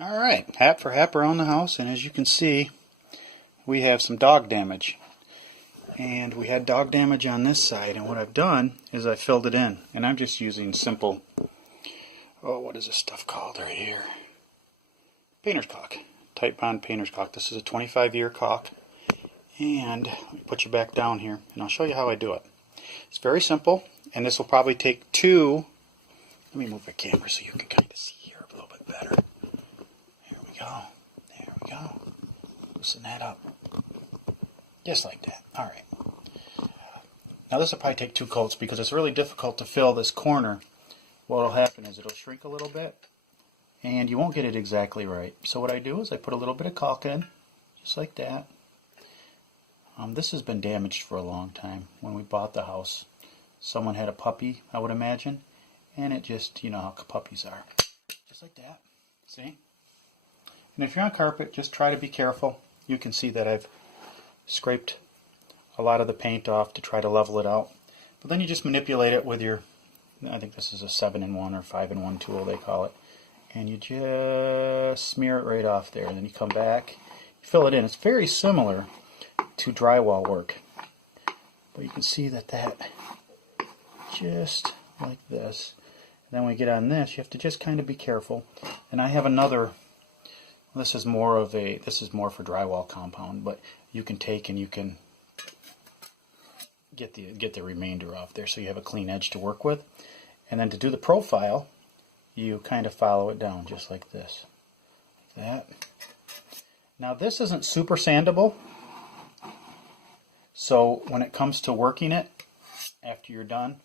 Alright, hap for hap around the house, and as you can see, we have some dog damage. And we had dog damage on this side, and what I've done is I filled it in. And I'm just using simple, what is this stuff called right here? Painter's caulk. Type Bond Painter's caulk. This is a 25-year caulk. And let me put you back down here, and I'll show you how I do it. It's very simple, and this will probably take two. Let me move the camera so you can kind of see here a little bit better. There we go. There we go. Loosen that up. Just like that. Alright. Now this will probably take two coats because it's really difficult to fill this corner. What will happen is it'll shrink a little bit and you won't get it exactly right. So what I do is I put a little bit of caulk in, just like that. This has been damaged for a long time. When we bought the house, someone had a puppy, I would imagine, and it just, you know how puppies are. Just like that. See? And if you're on carpet, just try to be careful. You can see that I've scraped a lot of the paint off to try to level it out. But then you just manipulate it with your, I think this is a 7-in-1 or 5-in-1 tool they call it. And you just smear it right off there. And then you come back, you fill it in. It's very similar to drywall work. But you can see that just like this. And then when we get on this, you have to just kind of be careful. And I have another, this is more for drywall compound, but you can take and you can get the remainder off there so you have a clean edge to work with. And then to do the profile, you kind of follow it down just like this. Like that. Now this isn't super sandable, so when it comes to working it after you're done,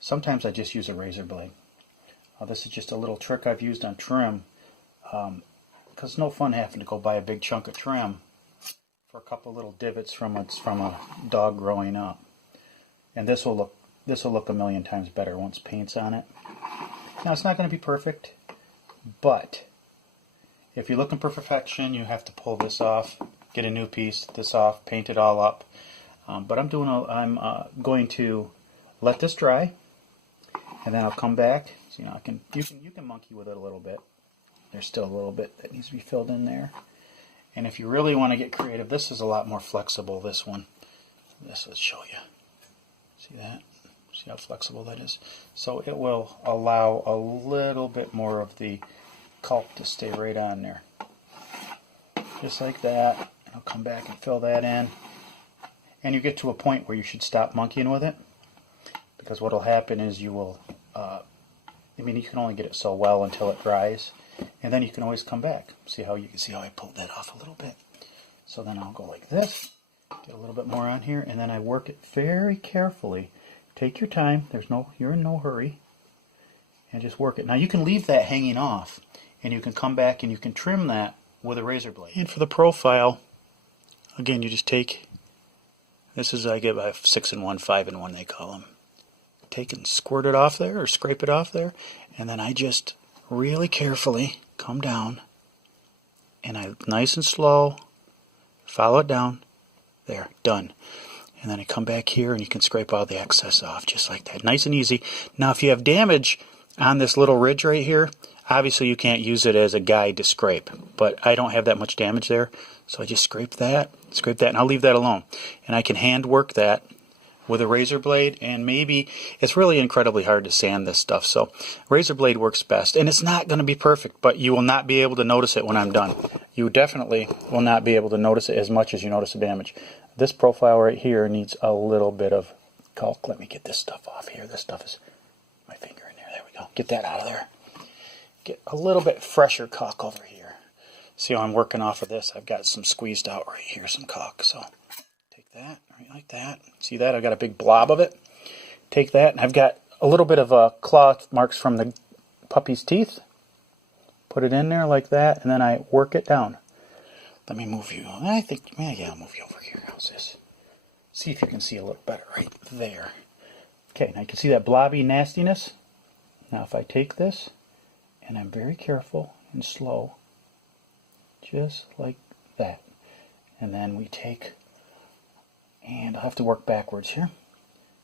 sometimes I just use a razor blade. This is just a little trick I've used on trim, because it's no fun having to go buy a big chunk of trim for a couple little divots from a dog growing up. And this will look a million times better once paint's on it. Now it's not going to be perfect, but if you're looking for perfection, you have to pull this off, get a new piece, this off, paint it all up. But I'm going to let this dry, and then I'll come back. So, you know, you can monkey with it a little bit. There's still a little bit that needs to be filled in there. And if you really want to get creative, this is a lot more flexible, this one. This will show you. See that? See how flexible that is? So it will allow a little bit more of the caulk to stay right on there. Just like that. I'll come back and fill that in. And you get to a point where you should stop monkeying with it. Because what will happen is you will, you can only get it so well until it dries. And then you can always come back. You can see how I pulled that off a little bit. So then I'll go like this, get a little bit more on here, and then I work it very carefully. Take your time. You're in no hurry, and just work it. Now you can leave that hanging off, and you can come back and you can trim that with a razor blade. And for the profile, again, you just take. This is I get a 6-in-1, 5-in-1 they call them. Take and squirt it off there or scrape it off there, and then I just really carefully come down, and I nice and slow follow it down. There, done. And then I come back here and you can scrape all the excess off just like that. Nice and easy. Now if you have damage on this little ridge right here, obviously you can't use it as a guide to scrape. But I don't have that much damage there. So I just scrape that, and I'll leave that alone. And I can hand work that with a razor blade, and maybe it's really incredibly hard to sand this stuff, so razor blade works best. And it's not going to be perfect, but you will not be able to notice it when I'm done. You definitely will not be able to notice it as much as you notice the damage. This profile right here needs a little bit of caulk. Let me get this stuff off here. This stuff is my finger in there. There we go. Get that out of there. Get a little bit fresher caulk over here. See how I'm working off of this? I've got some squeezed out right here, some caulk. So take that, right like that. See that? I've got a big blob of it. Take that, and I've got a little bit of claw marks from the puppy's teeth. Put it in there like that, and then I work it down. Let me move you. I think, yeah, I'll move you over here. How's this? See if you can see a little better right there. Okay, now you can see that blobby nastiness. Now if I take this, and I'm very careful and slow, just like that. And then we take, and I'll have to work backwards here,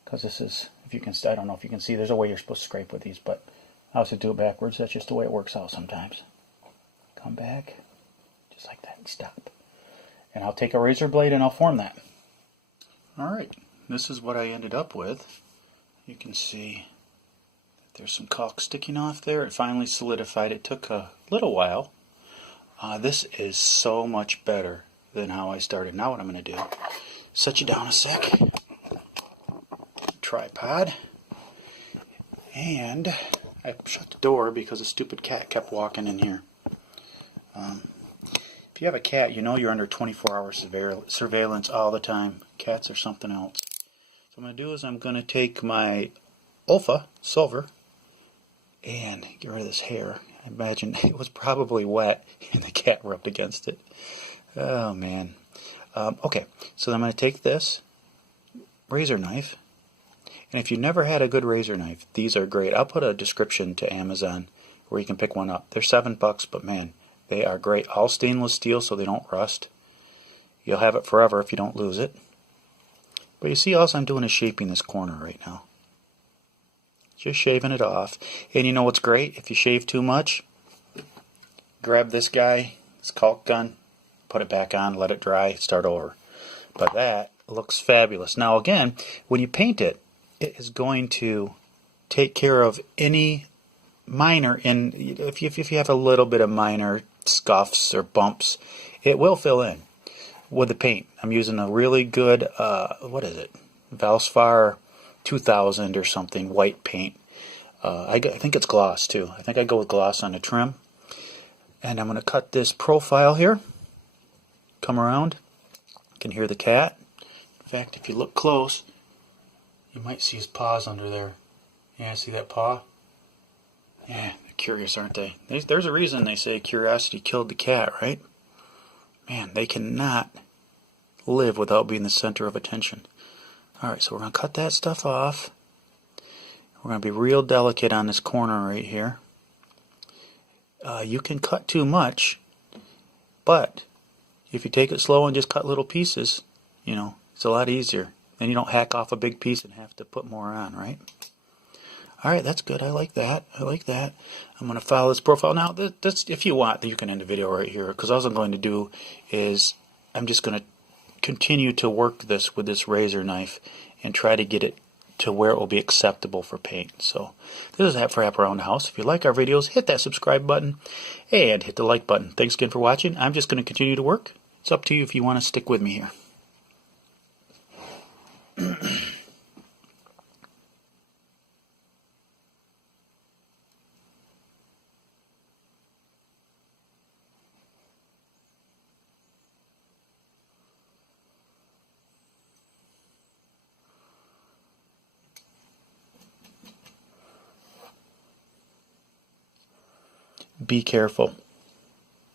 because this is, if you can, I don't know if you can see, there's a way you're supposed to scrape with these, but I also do it backwards. That's just the way it works out sometimes. come back, just like that, and stop. And I'll take a razor blade and I'll form that. Alright, this is what I ended up with. You can see that there's some caulk sticking off there. It finally solidified. It took a little while. This is so much better than how I started. Now what I'm going to do, set you down a sec. Tripod. And I shut the door because a stupid cat kept walking in here. If you have a cat, you know you're under 24-hour surveillance all the time. Cats are something else. So what I'm going to do is I'm going to take my Olfa Silver and get rid of this hair. I imagine it was probably wet and the cat rubbed against it. Oh man. Okay, so I'm going to take this razor knife. And if you've never had a good razor knife, these are great. I'll put a description to Amazon where you can pick one up. They're $7, but man, they are great. All stainless steel so they don't rust. You'll have it forever if you don't lose it. But you see, all I'm doing is shaping this corner right now. Just shaving it off. And you know what's great? If you shave too much, grab this guy, this caulk gun, put it back on, let it dry, start over. But that looks fabulous. Now again, when you paint it, it is going to take care of any minor, if you have a little bit of minor scuffs or bumps, it will fill in with the paint. I'm using a really good, what is it? Valspar 2000 or something, white paint. I think it's gloss too. I think I go with gloss on the trim. And I'm going to cut this profile here. Come around. You can hear the cat. In fact, if you look close, you might see his paws under there. Yeah, see that paw? Yeah, they're curious, aren't they? There's a reason they say curiosity killed the cat, right? Man, they cannot live without being the center of attention. Alright, so we're going to cut that stuff off. We're going to be real delicate on this corner right here. You can cut too much, but if you take it slow and just cut little pieces, you know, it's a lot easier. Then you don't hack off a big piece and have to put more on, right? Alright, that's good. I like that. I like that. I'm going to file this profile. Now, this, if you want, you can end the video right here, because all I'm going to do is I'm just going to continue to work this with this razor knife and try to get it to where it will be acceptable for paint. So this is that for App Around the House. If you like our videos, hit that subscribe button and hit the like button. Thanks again for watching. I'm just going to continue to work. It's up to you if you want to stick with me here. Be careful.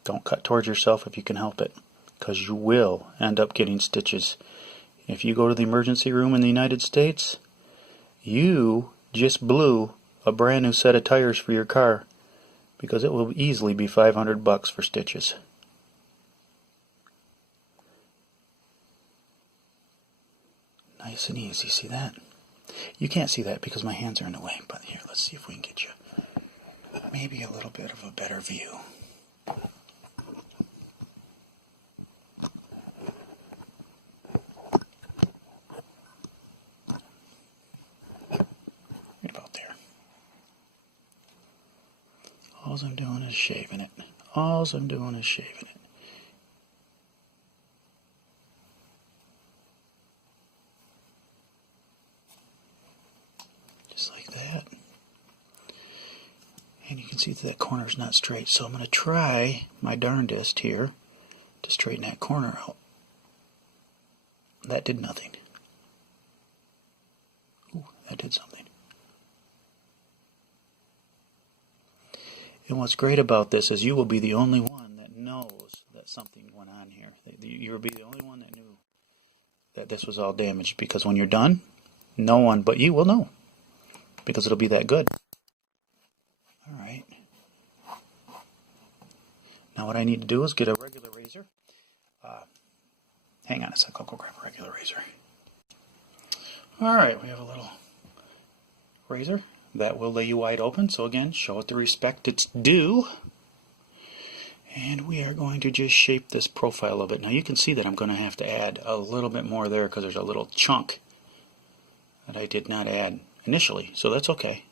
Don't cut towards yourself if you can help it, because you will end up getting stitches. If you go to the emergency room in the United States, you just blew a brand new set of tires for your car, because it will easily be $500 for stitches. Nice and easy, see that? You can't see that because my hands are in the way, but here, let's see if we can get you maybe a little bit of a better view. Right about there. All I'm doing is shaving it. All I'm doing is shaving it. Just like that. And you can see that corner's not straight, so I'm going to try my darndest here to straighten that corner out. That did nothing. Ooh, that did something. And what's great about this is you will be the only one that knows that something went on here. You will be the only one that knew that this was all damaged, because when you're done, no one but you will know, because it'll be that good. Alright. Now what I need to do is get a regular razor. Hang on a sec, I'll go grab a regular razor. Alright, we have a little razor that will lay you wide open. So again, show it the respect it's due. And we are going to just shape this profile a little bit. Now you can see that I'm going to have to add a little bit more there because there's a little chunk that I did not add initially, so that's okay.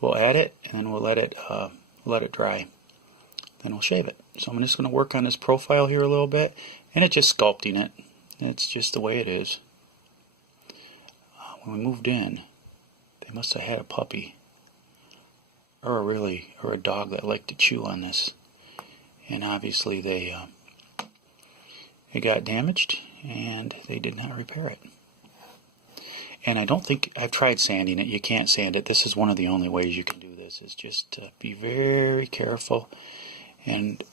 We'll add it and then we'll let it dry. Then we'll shave it. So I'm just going to work on this profile here a little bit, and it's just sculpting it. It's just the way it is. When we moved in, they must have had a puppy or a dog that liked to chew on this, and obviously it got damaged and they did not repair it. And I don't think I've tried sanding it. You can't sand it. This is one of the only ways you can do this, is just to be very careful and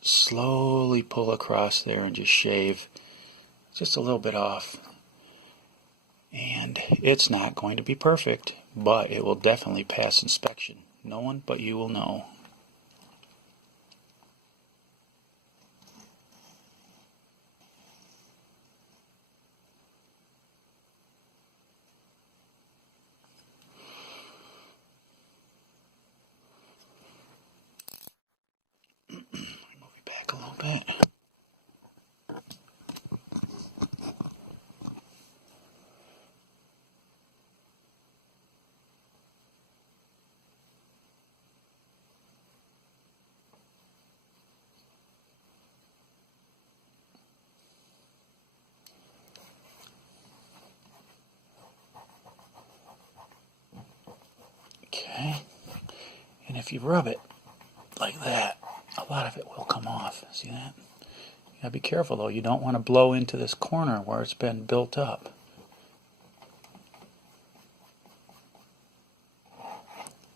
slowly pull across there and just shave just a little bit off. And it's not going to be perfect, but it will definitely pass inspection. No one but you will know. Move it back a little bit. Okay, and if you rub it like that, a lot of it will come off. See that? You gotta be careful though. You don't want to blow into this corner where it's been built up.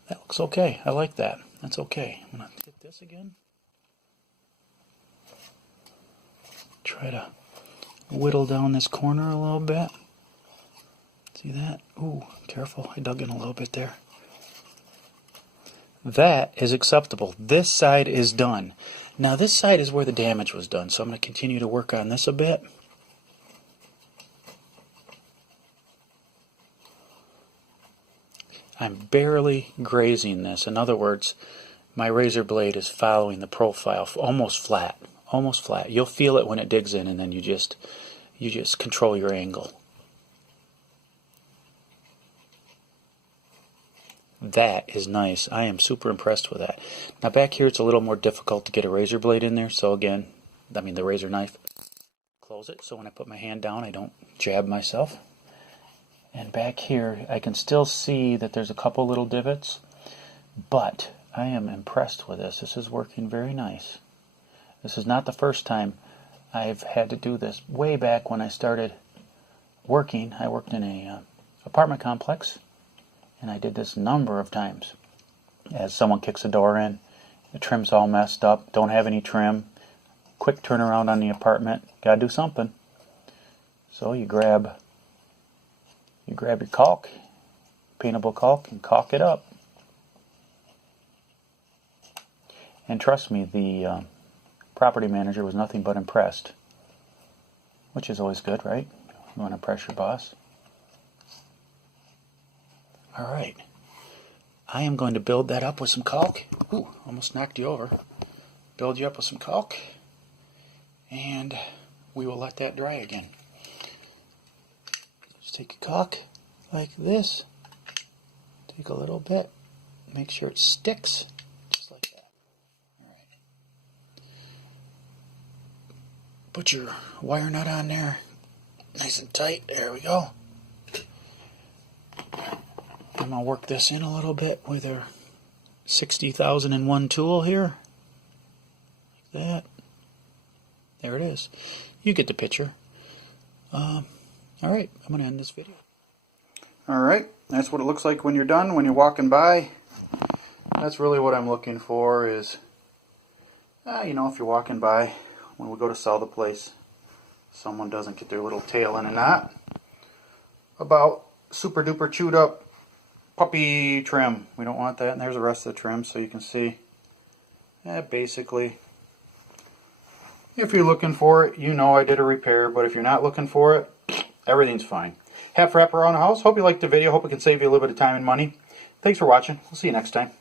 That looks okay. I like that. That's okay. I'm gonna hit this again. Try to whittle down this corner a little bit. See that? Ooh, careful. I dug in a little bit there. That is acceptable. This side is done. Now this side is where the damage was done, so I'm going to continue to work on this a bit. I'm barely grazing this. In other words, my razor blade is following the profile almost flat. Almost flat. You'll feel it when it digs in, and then you just control your angle. That is nice. I am super impressed with that. Now back here it's a little more difficult to get a razor blade in there, so again, the razor knife. Close it so when I put my hand down I don't jab myself. And back here I can still see that there's a couple little divots, but I am impressed with this. This is working very nice. This is not the first time I've had to do this. Way back when I started working, I worked in a apartment complex. And I did this a number of times. As someone kicks a door in, the trim's all messed up, don't have any trim, quick turnaround on the apartment, gotta do something. So you grab your caulk, paintable caulk, and caulk it up. And trust me, the property manager was nothing but impressed. Which is always good, right? You want to impress your boss. Alright, I am going to build that up with some caulk. Ooh, almost knocked you over. Build you up with some caulk, and we will let that dry again. Just take a caulk like this, take a little bit, make sure it sticks, just like that. Alright. Put your wire nut on there, nice and tight, there we go. I'm going to work this in a little bit with our 60,001 tool here. Like that. There it is. You get the picture. Alright, I'm going to end this video. Alright, that's what it looks like when you're done, when you're walking by. That's really what I'm looking for is, you know, if you're walking by, when we go to sell the place, someone doesn't get their little tail in a knot about super duper chewed up puppy trim. We don't want that, and there's the rest of the trim, so you can see basically, if you're looking for it, you know I did a repair, but if you're not looking for it, everything's fine. Half wrap around the house. Hope you liked the video. Hope it can save you a little bit of time and money. Thanks for watching. We'll see you next time.